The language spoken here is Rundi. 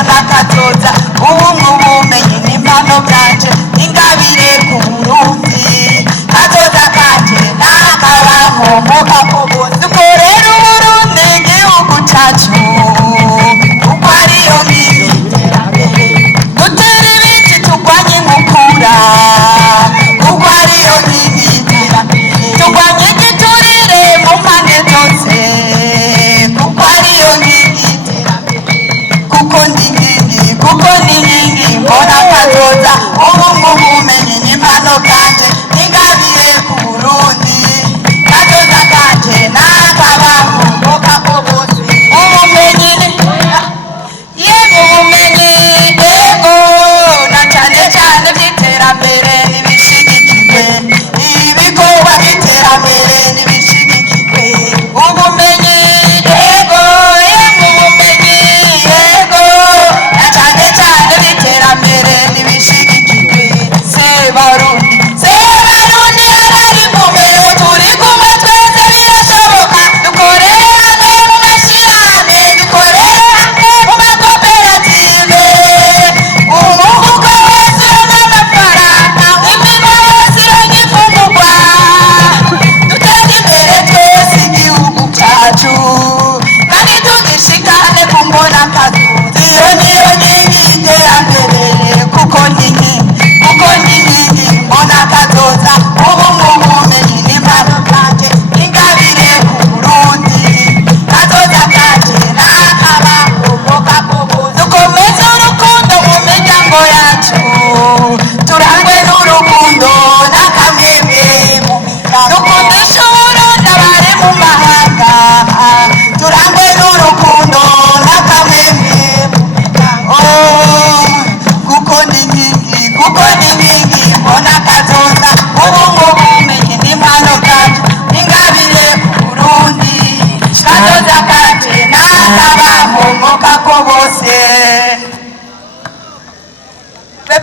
mbona kazoza ubumwe ubumenyi n'impano byanje ingabire ku Burundi kazoza kanje n'akabaho mugabo bose dukorera Uburundi igihugu cacu kuko ariyo iterambere dutera ibiti turwanye inkukura kuko ariyo iterambere turwanye igiturire mu mpande zose kuko ariyo iterambere kuko ndi inkingi mbona kazoza ubumwe ubumenyi n'impano bwanje ingabire ku Burundi kazoza kanje n'akabaho mugabo bose ubumenyi ubumenyi ego na cyane cyane by'iterambere n'ibishyigikiwe ibikorwa by'iterambere n'ibishyigikiwe ubumenyi ego ubumenyi ego na cyane cyane by'iterambere n'ibishyigikiwe Sebarundi abari kumwe turi kumwe twese birashoboka dukorere hamwe mu mashyirahamwe dukorere hamwe mu makoperative umufuko wose uronka amafaranga imigo yose ironka imfungurwa duteze imbere twese igihugu cyacu kandi tugishikane ku mbona kazoza iyo niyo nkingi y'iterambere kuko ni inkingi mbona kazoza ubumwe ubumenyi n'impano bwanje ingabire ku Burundi kazoza kanje n'akabaho mugabo bose dukomeze urukundo mu miryango yacu turangwe n'urukundo n'akamwemwe mu miryango dukundisha Uburundi abari mu mahanga turangwe n'urukundo n'akamwemwe mu miryango kuko ni inkingi mbona kazoza ubumwe ubumenyi n'impano bwacu ingabire ku Burundi kazoza kanje n'akabaho